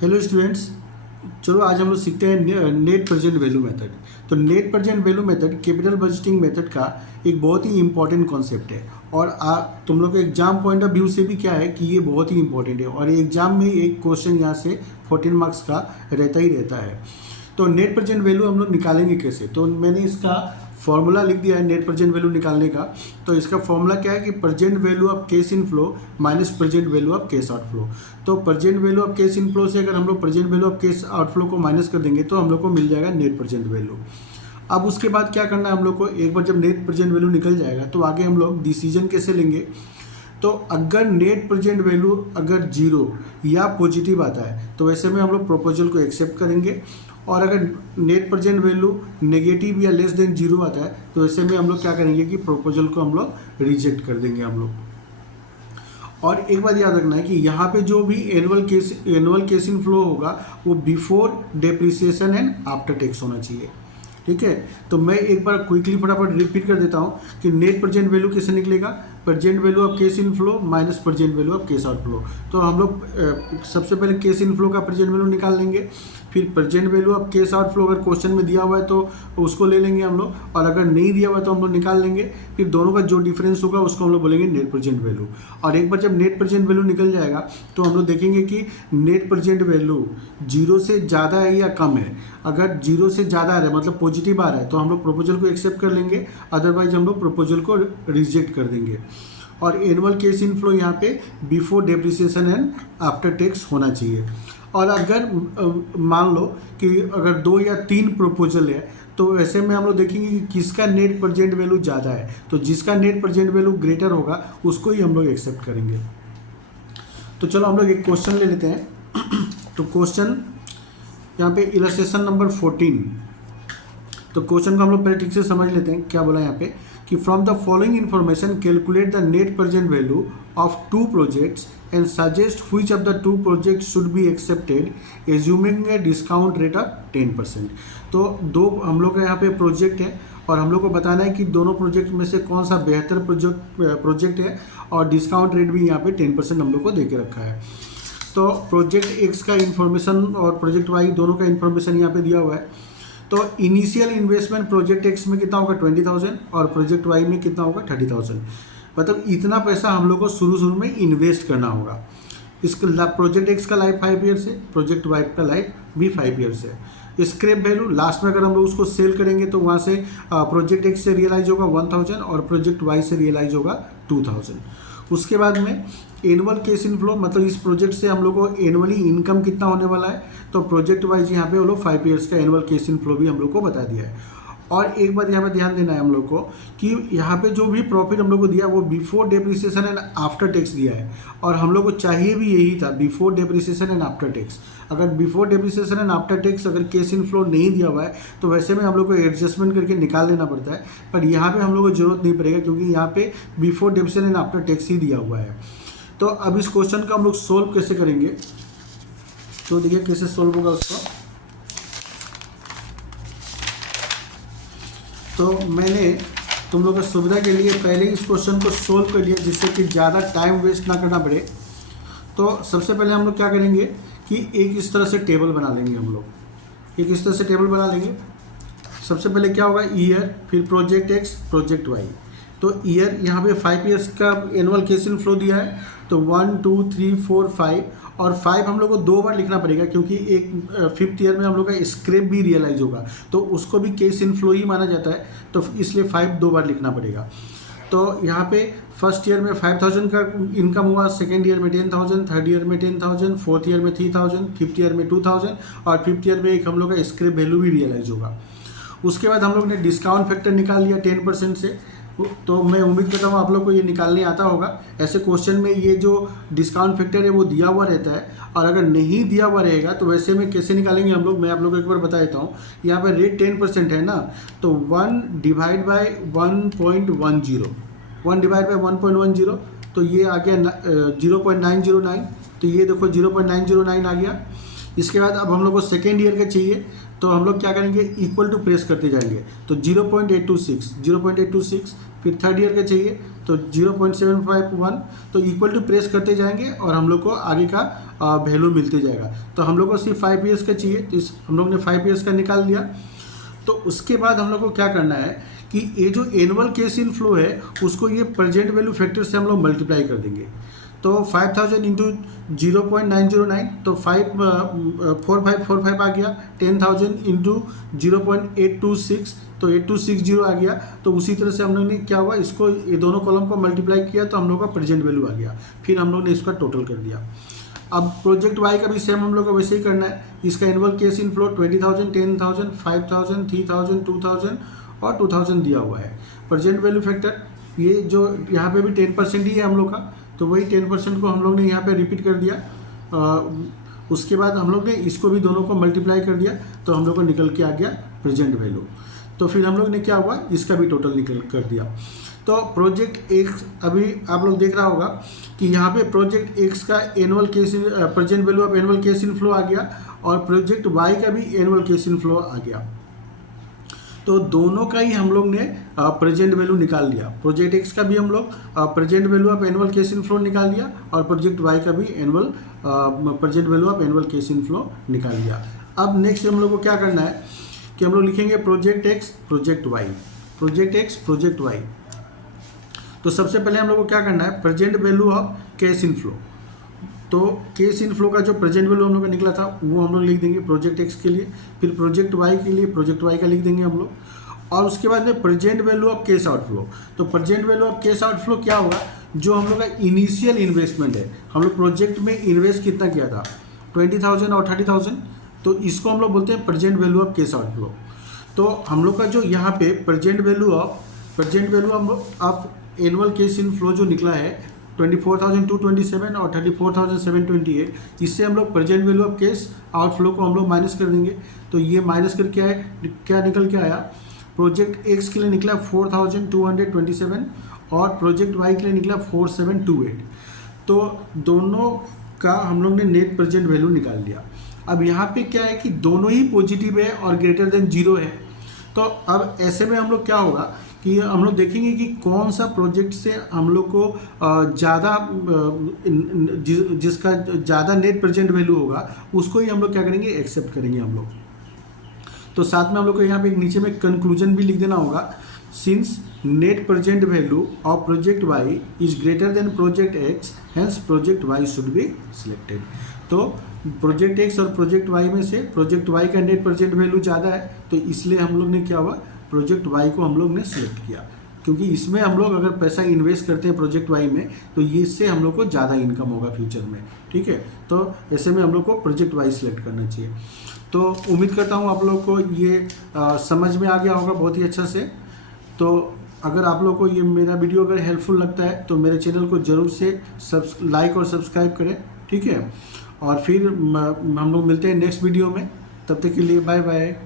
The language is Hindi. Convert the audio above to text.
Hello students. चलो आज हम लोग सीखते हैं नेट प्रेजेंट वैल्यू मेथड। तो net present value method capital budgeting method का एक बहुत ही इंपॉर्टेंट कॉन्सेप्ट है। और तुम लोग के एग्जाम पॉइंट ऑफ व्यू से भी क्या है कि ये बहुत ही इंपॉर्टेंट है, और एग्जाम में एक क्वेश्चन यहाँ से 14 मार्क्स का रहता ही रहता है। तो नेट प्रेजेंट वैल्यू हम लोग निकालेंगे कैसे, तो मैंने इसका फॉर्मूला लिख दिया है नेट प्रेजेंट वैल्यू निकालने का। तो इसका फॉर्मूला क्या है कि present value of cash in flow minus present value of cash out flow. तो present value of cash in flow से अगर हम लोग present value of cash out flow को माइनस कर देंगे तो हम लोग को मिल जाएगा नेट प्रेजेंट वैल्यू। अब उसके बाद क्या करना है हम लोग को, एक बार जब नेट प्रेजेंट वैल्यू निकल जाएगा तो आगे हम लोग डिसीजन कैसे लेंगे। तो अगर नेट प्रेजेंट वैल्यू अगर जीरो या पॉजिटिव आता है तो वैसे में हम लोग प्रपोजल को एक्सेप्ट करेंगे, और अगर नेट प्रेजेंट वैल्यू नेगेटिव या लेस देन जीरो आता है तो ऐसे में हम लोग क्या करेंगे कि प्रपोजल को हम लोग रिजेक्ट कर देंगे हम लोग। और एक बात याद रखना है कि यहाँ पे जो भी एनुअल केस इन फ्लो होगा वो before depreciation and after tax होना चाहिए। ठीक है, तो मैं एक बार क्विकली फटाफट रिपीट कर देता हूँ कि नेट प्रेजेंट वैल्यू कैसे निकलेगा। Present value of cash in flow minus present value of cash out flow. तो हम लोग सबसे पहले केस इन फ्लो का प्रेजेंट वैल्यू निकाल लेंगे, फिर present value of cash out flow अगर क्वेश्चन में दिया हुआ है तो उसको ले लेंगे हम लोग, और अगर नहीं दिया हुआ है तो हम लोग निकाल लेंगे। फिर दोनों का जो डिफरेंस होगा उसको हम लोग बोलेंगे नेट प्रेजेंट वैल्यू। और एक बार जब नेट प्रेजेंट वैल्यू निकल जाएगा तो हम लोग देखेंगे कि नेट प्रेजेंट वैल्यू जीरो से ज़्यादा है या कम है। अगर जीरो से ज़्यादा आ रहा है मतलब पॉजिटिव आ रहा है तो हम लोग प्रपोजल को एक्सेप्ट कर लेंगे, अदरवाइज हम लोग प्रपोजल को रिजेक्ट कर देंगे। और एनुअल केस इन फ्लो यहाँ पे before depreciation and after tax होना चाहिए। और अगर मान लो कि अगर 2 या 3 प्रपोजल है तो ऐसे में हम लोग देखेंगे कि किसका नेट प्रेजेंट वैल्यू ज़्यादा है, तो जिसका नेट प्रेजेंट वैल्यू ग्रेटर होगा उसको ही हम लोग एक्सेप्ट करेंगे। तो चलो हम लोग एक क्वेश्चन ले लेते हैं। तो क्वेश्चन यहाँ पे इलस्ट्रेशन नंबर 14। तो क्वेश्चन को हम लोग पहले ठीक से समझ लेते हैं क्या बोला यहाँ पे कि from the following information calculate the net present value of 2 projects and suggest which of the 2 projects should be accepted assuming a discount rate of 10%। तो दो हम लोग का यहाँ पे प्रोजेक्ट है और हम लोग को बताना है कि दोनों प्रोजेक्ट में से कौन सा बेहतर प्रोजेक्ट है, और डिस्काउंट रेट भी यहाँ पे 10% हम लोग को दे के रखा है। तो प्रोजेक्ट एक्स का इन्फॉर्मेशन और प्रोजेक्ट वाई दोनों का इन्फॉर्मेशन यहाँ पे दिया हुआ है। तो इनिशियल इन्वेस्टमेंट प्रोजेक्ट एक्स में कितना होगा 20,000 और प्रोजेक्ट वाई में कितना होगा 30,000। मतलब इतना पैसा हम लोग को शुरू में इन्वेस्ट करना होगा। इसका प्रोजेक्ट एक्स का लाइफ 5 ईयर्स है, प्रोजेक्ट वाई का लाइफ भी 5 ईयर्स है। स्क्रैप वैल्यू लास्ट में अगर हम लोग उसको सेल करेंगे तो वहाँ से प्रोजेक्ट एक्स से रियलाइज होगा 1,000 और प्रोजेक्ट वाई से रियलाइज होगा 2,000। उसके बाद में एनुअल केस इन फ्लो मतलब इस प्रोजेक्ट से हम लोग को एनुअली इनकम कितना होने वाला है, तो प्रोजेक्ट वाइज यहाँ पे वो लोग 5 ईयर्स का एनुअल केस इन फ्लो भी हम लोग को बता दिया है। और एक बात यहाँ पे ध्यान देना है हम लोग को कि यहाँ पे जो भी प्रॉफिट हम लोग को दिया वो before depreciation and after tax दिया है, और हम लोग को चाहिए भी यही था before depreciation and after tax. अगर before depreciation and after tax अगर केस इन फ्लो नहीं दिया हुआ है तो वैसे में हम लोग को एडजस्टमेंट करके निकाल लेना पड़ता है, पर यहाँ पे हम लोग को जरूरत नहीं पड़ेगा क्योंकि यहाँ पे before depreciation and after tax ही दिया हुआ है। तो अब इस क्वेश्चन का हम लोग सोल्व कैसे करेंगे, तो देखिए कैसे सोल्व होगा उसको। तो मैंने तुम लोगों की सुविधा के लिए पहले इस क्वेश्चन को सोल्व कर लिया जिससे कि ज़्यादा टाइम वेस्ट ना करना पड़े। तो सबसे पहले हम लोग क्या करेंगे कि एक इस तरह से टेबल बना लेंगे हम लोग, एक इस तरह से टेबल बना लेंगे। सबसे पहले क्या होगा ईयर, फिर प्रोजेक्ट एक्स प्रोजेक्ट वाई। तो ईयर यहाँ पे 5 ईयर्स का एनुअल केस इन फ्लो दिया है, तो 1 2 3 4 5, और 5 हम लोग को 2 बार लिखना पड़ेगा क्योंकि एक 5th ईयर में हम लोग का स्क्रैप भी रियलाइज होगा तो उसको भी केस इन फ्लो ही माना जाता है, तो इसलिए 5 2 बार लिखना पड़ेगा। तो यहाँ पे फर्स्ट ईयर में 5,000 का इनकम हुआ, सेकेंड ईयर में 10,000, थर्ड ईयर में 10,000, फोर्थ ईयर में 3,000, फिफ्थ ईयर में 2,000, और फिफ्थ ईयर में एक हम लोग का स्क्रैप वैल्यू भी रियलाइज होगा। उसके बाद हम लोग ने डिस्काउंट फैक्टर निकाल लिया 10% से। तो मैं उम्मीद करता हूँ आप लोग को ये निकालने आता होगा। ऐसे क्वेश्चन में ये जो डिस्काउंट फैक्टर है वो दिया हुआ रहता है, और अगर नहीं दिया हुआ रहेगा तो वैसे में कैसे निकालेंगे हम लोग, मैं आप लोग को एक बार बता देता हूँ। यहाँ पर रेट 10% है ना, तो 1 डिवाइड बाई 1.10, 1 डिवाइड बाई 1.10, तो ये आ गया 0.909। तो ये देखो 0.909 आ गया। इसके बाद अब हम लोग को सेकेंड ईयर का चाहिए, तो हम लोग क्या करेंगे इक्वल टू प्रेस करते जाएंगे। तो 0.826 फिर थर्ड ईयर का चाहिए तो 0.751, तो इक्वल टू प्रेस करते जाएंगे और हम लोग को आगे का वैल्यू मिलते जाएगा। तो हम लोग को सिर्फ 5 ईयर्स का चाहिए, तो हम लोग ने 5 ईयर्स का निकाल लिया। तो उसके बाद हम लोग को क्या करना है कि ये जो एनुअल केस इन फ्लो है उसको ये प्रेजेंट वैल्यू फैक्टर से हम लोग मल्टीप्लाई कर देंगे। तो 5000 इंटू 0.909, तो 4545 आ गया। 10,000 इंटू 0.826, तो 8260 आ गया। तो उसी तरह से हम लोग ने क्या हुआ, इसको ये दोनों कॉलम को मल्टीप्लाई किया तो हम लोग का प्रेजेंट वैल्यू आ गया। फिर हम लोग ने इसका टोटल कर दिया। अब प्रोजेक्ट वाई का भी सेम हम लोग को वैसे ही करना है। इसका एनुअल केस इन फ्लो 20,000, 10,000, 5,000, 3,000, 2,000 और 2,000 दिया हुआ है। प्रेजेंट वैल्यू फैक्टर ये जो यहाँ पे भी 10% ही है हम लोग का, तो वही 10% को हम लोग ने यहाँ पे रिपीट कर दिया। उसके बाद हम लोग ने इसको भी दोनों को मल्टीप्लाई कर दिया तो हम लोग को निकल के आ गया प्रेजेंट वैल्यू। तो फिर हम लोग ने क्या हुआ, इसका भी टोटल निकल कर दिया। तो प्रोजेक्ट एक्स, अभी आप लोग देख रहा होगा कि यहाँ पे प्रोजेक्ट एक्स का annual cash present value of annual cash in flow आ गया और प्रोजेक्ट वाई का भी एनुअल केस इन फ्लो आ गया। तो दोनों का ही हम लोग ने प्रेजेंट वैल्यू निकाल लिया। प्रोजेक्ट एक्स का भी हम लोग present value of annual cash in flow निकाल लिया और प्रोजेक्ट वाई का भी annual present value of annual cash in flow निकाल लिया। अब नेक्स्ट हम लोग को क्या करना है कि हम लोग लिखेंगे project X project Y, project X project Y. तो सबसे पहले हम लोग को क्या करना है, present value of cash in flow. तो केस इन फ्लो का जो प्रेजेंट वैल्यू हम लोग का निकला था वो हम लोग लिख देंगे प्रोजेक्ट एक्स के लिए। फिर प्रोजेक्ट वाई के लिए प्रोजेक्ट वाई का लिख देंगे हम लोग। और उसके बाद में present value of cash outflow. तो present value of cash outflow क्या होगा, जो हम लोग का इनिशियल इन्वेस्टमेंट है। हम लोग प्रोजेक्ट में इन्वेस्ट कितना किया था, 20,000 और 30,000, तो इसको हम लोग बोलते हैं present value of cash outflow. तो हम लोग का जो यहाँ पे present value of annual cash in flow जो निकला है 24,227 और 34,728, इससे हम लोग present value of cash outflow को हम लोग माइनस कर देंगे। तो ये माइनस कर क्या निकल के आया, प्रोजेक्ट एक्स के लिए निकला 4,227 और प्रोजेक्ट वाई के लिए निकला 4,728। तो दोनों का हम लोग ने नेट प्रेजेंट वैल्यू निकाल लिया। अब यहाँ पे क्या है कि दोनों ही पॉजिटिव है और ग्रेटर देन 0 है। तो अब ऐसे में हम लोग क्या होगा कि हम लोग देखेंगे कि कौन सा प्रोजेक्ट से हम लोग को ज़्यादा जिसका ज़्यादा नेट प्रेजेंट वैल्यू होगा उसको ही हम लोग क्या करेंगे, एक्सेप्ट करेंगे हम लोग। तो साथ में हम लोग को यहाँ पे एक नीचे में कंक्लूजन भी लिख देना होगा, since net present value of project Y is greater than project X, hence project Y should be selected. तो प्रोजेक्ट एक्स और प्रोजेक्ट वाई में से प्रोजेक्ट वाई का नेट प्रेजेंट वैल्यू ज़्यादा है, तो इसलिए हम लोग ने क्या हुआ, प्रोजेक्ट वाई को हम लोग ने सिलेक्ट किया। क्योंकि इसमें हम लोग अगर पैसा इन्वेस्ट करते हैं प्रोजेक्ट वाई में तो ये इससे हम लोग को ज़्यादा इनकम होगा फ्यूचर में, ठीक है। तो ऐसे में हम लोग को प्रोजेक्ट वाई सिलेक्ट करना चाहिए। तो उम्मीद करता हूँ आप लोग को ये समझ में आ गया होगा बहुत ही अच्छा से। तो अगर आप लोग को ये मेरा वीडियो अगर हेल्पफुल लगता है तो मेरे चैनल को ज़रूर से लाइक और सब्सक्राइब करें, ठीक है। और फिर हम लोग मिलते हैं नेक्स्ट वीडियो में, तब तक के लिए बाय बाय।